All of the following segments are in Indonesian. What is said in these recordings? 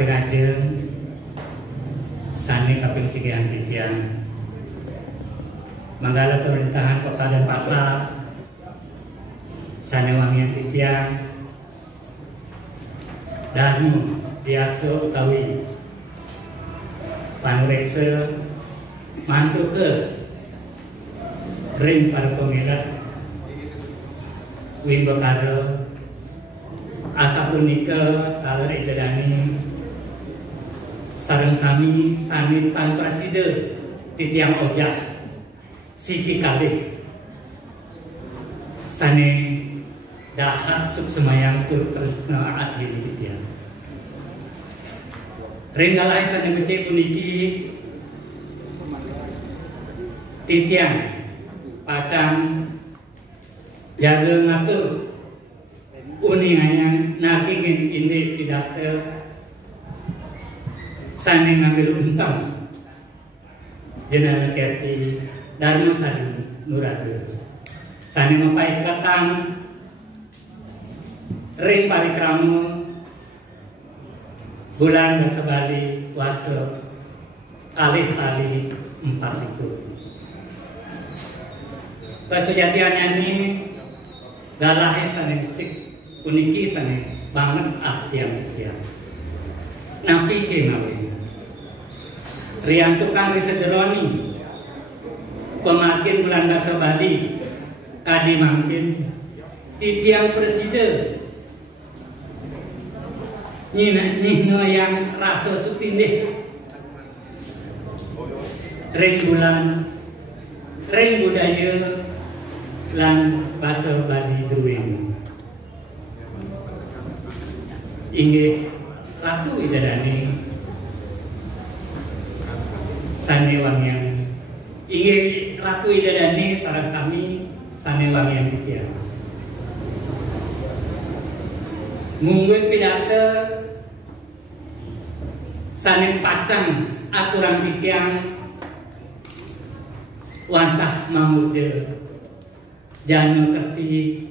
kaping ajeng sani kaping sigian titian manggala pemerintahan kota dan pasar sani wangian titian dan diakso utawi panurekse mantu ke ring para pemilat wimbekaro asa punika taler idadani sareng sami samitan preside titiang ojah siki kalih sane dahat suksemayang tur tresna asli titiang ringgalai sane becik puniki titiang pacang jaga ngatur uninganyang nakingin ini pidata sane ngambil untang jenala kerti dharma sadi nurade sane mapai katang ring parikrama bulan Basabali puasa kalih kali 4 likur kesujatiannya ini galahe sane becik puniki sane banget artian titiang napi ke mawin rian tukang risederoni pemakin bulan Basabali kadi mangkin titiang presiden nyino yang rasa supindih ring bulan ring budaya lan basa Bali duwing inggih Ratu Widadari sane wangian inggih Ratu Widadari sareng sami sane wangian titiang mungguh pidato sane pacang aturan titiang wantah mamude jano kerti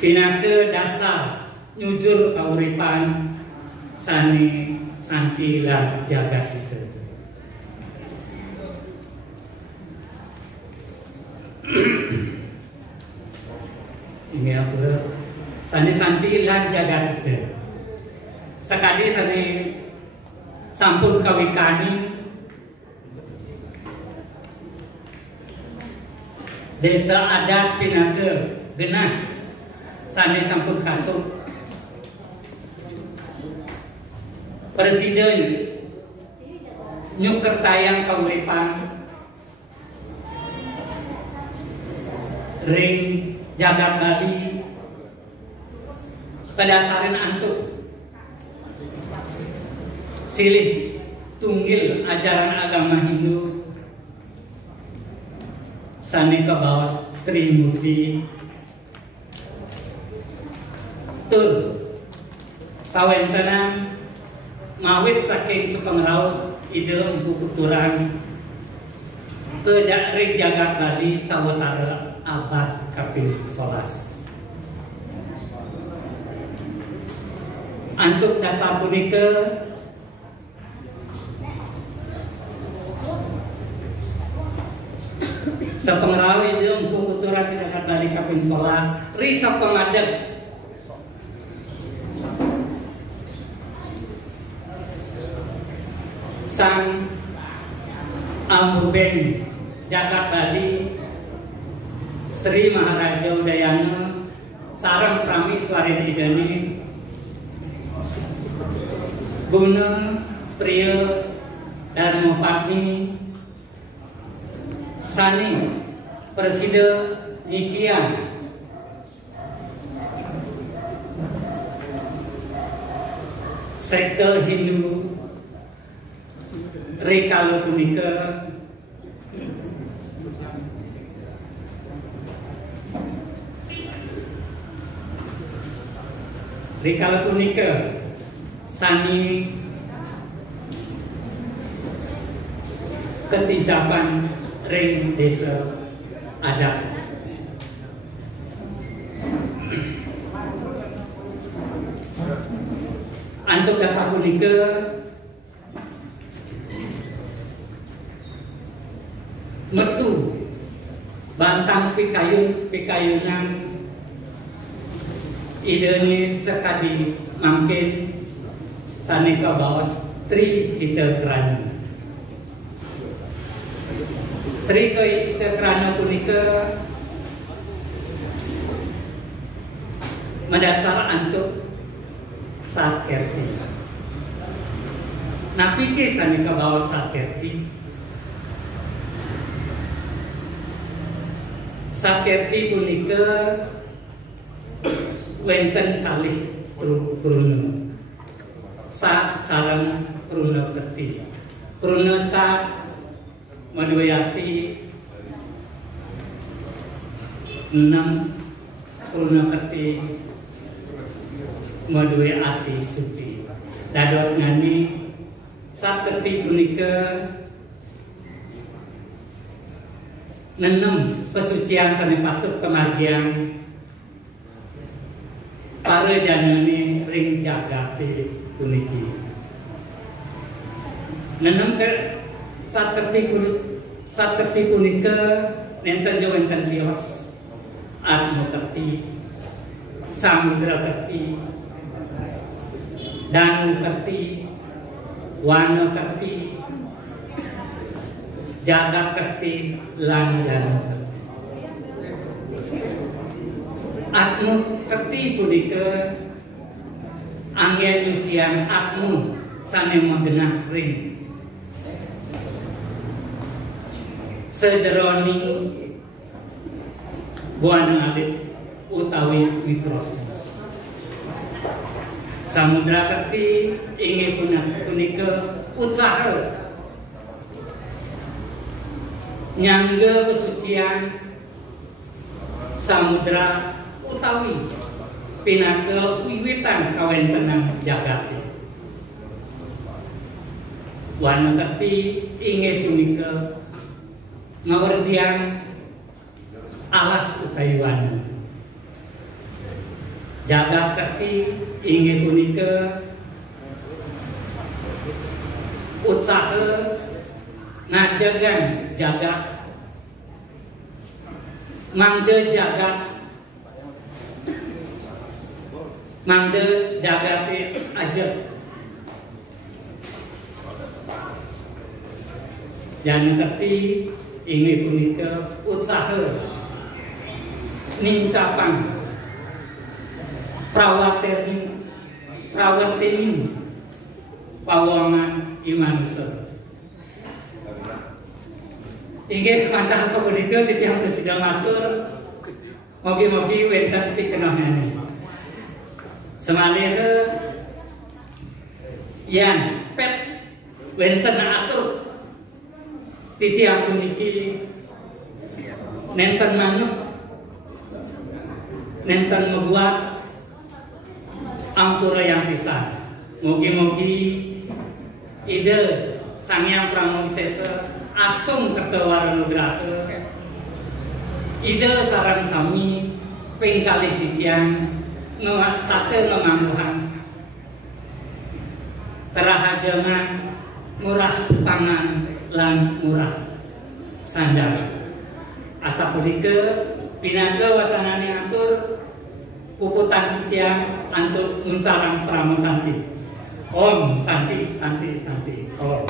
pinake dasar nyujur kauripan sani santi lan jagat itu ini apa sani santi lan jagat itu sekali sani sampun kawikani desa adat pinake genah sane sampun kasuk presiden nyukertayang kauripan ring jagat Bali kedasaran antuk silih tunggil ajaran agama Hindu sane kabaos Trimurti tur kawentenan mawit saking sepengraut ide empu kuturan ke ring jagat Bali sawetara abad kaping 11 antuk dasar punika sepengraut ide empu kuturan jagat Bali kaping 11 risa pengadeg sang Ambuben jagat Bali Sri Maharaja Udayana sareng Prameswarin Idane guna priya Dharmapatni sani presida nyikian sekte Hindu rikala punika sani ketijapan ring desa adat antuk dasar punika metu bantang pikayunan idene sekadi mangkin saneka baos tri kita kerana tri kita kerana punika mendasar antuk sakerti. Napi kisah ke bawah sakerti. Sakerti punika wenten kalih kruna. Sak sareng kruna kerti. Kruna sak maduyati 6 kruna kerti madue ati suci. Dados ngani sakerti punika nenem kesucian sane patut kemargian para janane ring jagate puniki. Nenem ke sakerti punika nenten jo wenten tios atma kerti, samudra kerti, danu kerti, wana kerti, jagat kerti, lan janu kerti. Atmu kerti punika anggen nyucian atmu sane magenah ring sejeroning buana alit utawi mikrosmos. Samudra kerti inggih punika usaha nyangga kesucian samudra utawi pinaka wiwitan kawentenan jagate. Wana kerti inggih punika ngawerdian alas utawi wana. Jagat kerti inggih punika usaha ngajagan jagat mangde jagate aja. Jana kerti inggih punika usaha nincapan prawatening pawangan imanusa. Inggih mantah sapunika titiang presiden matur mugi-mugi wenten pikenahane. Semaliha yang pet wenten atur titiang puniki nenten manuk nenten membuat ampura yang pisan. Mugi-mugi ide Sang Hyang Pramawisa asung kertawara nugraha ide sarang sami ping kalih titiang ngawastate ngamambuhan terahajangan murah pangan lan murah sandal. Asa punika pinaga wasanane atur puputan titiang antuk muncarang Pramo Santi. Om Santi Santi Santi. Om.